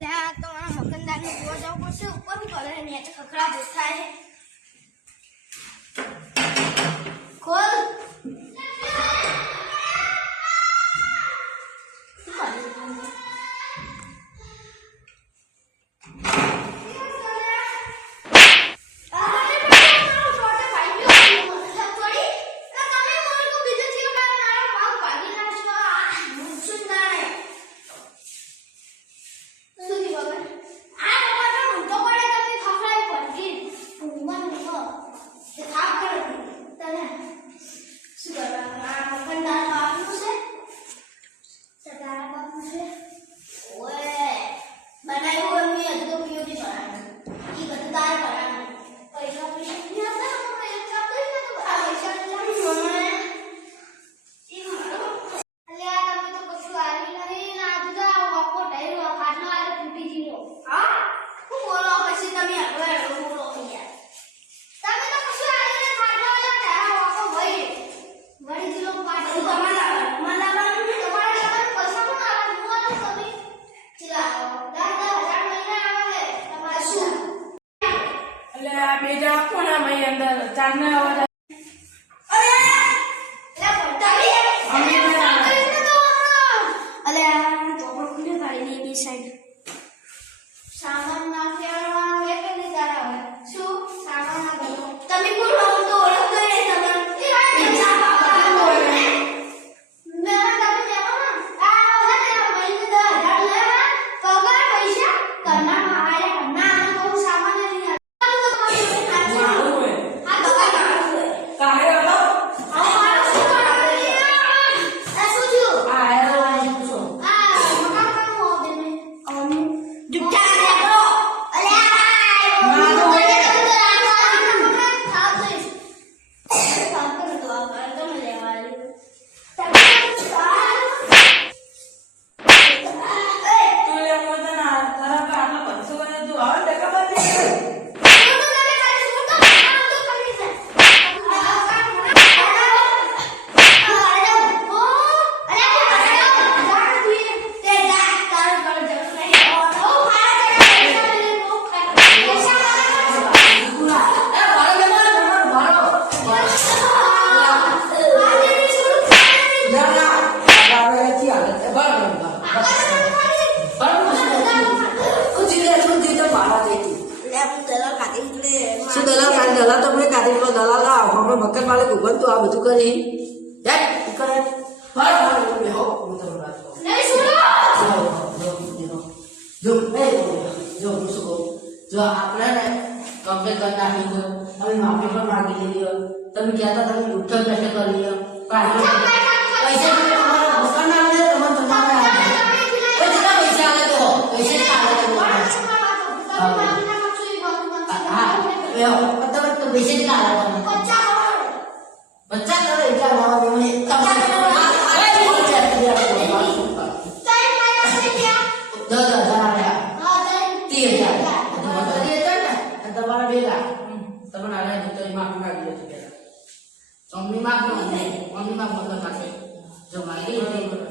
ત્યાં તો આ મકનદારને જોવા જવું પડશે ઉપર કરે ને એટલે ખખડા ભૂત થાય ખોલ મકર માલિક ઉભન તો આ બધું કરી કરે જો આપણે કમ્પ્લેટ કરી નાખી દો હવે માફી પણ માંગી લીધી તમે કહેતા તમે ઉઠક બેઠક કરી પૈસા તમારા મકાન આવે તમે તમારે જેટલા પૈસા આવે તો પૈસા આવે પૈસા કેટલા આવે बच्चा करे क्या हुआ मैंने तब से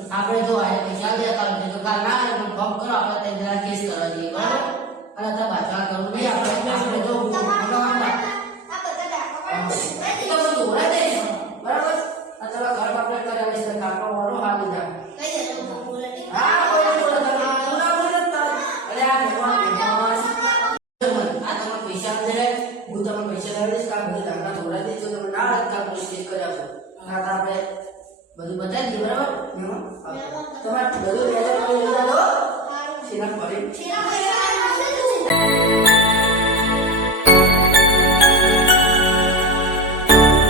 આપણે જો પૈસા દેતા હોય તો કાલ ના ફોર્મ કરો આપણે ત્યાં કેસ કરવા દઈએ બરાબર અને તો બાજા કરું નહીં આપણે જો બધું બતાવી દે બરાબર તમારે બધું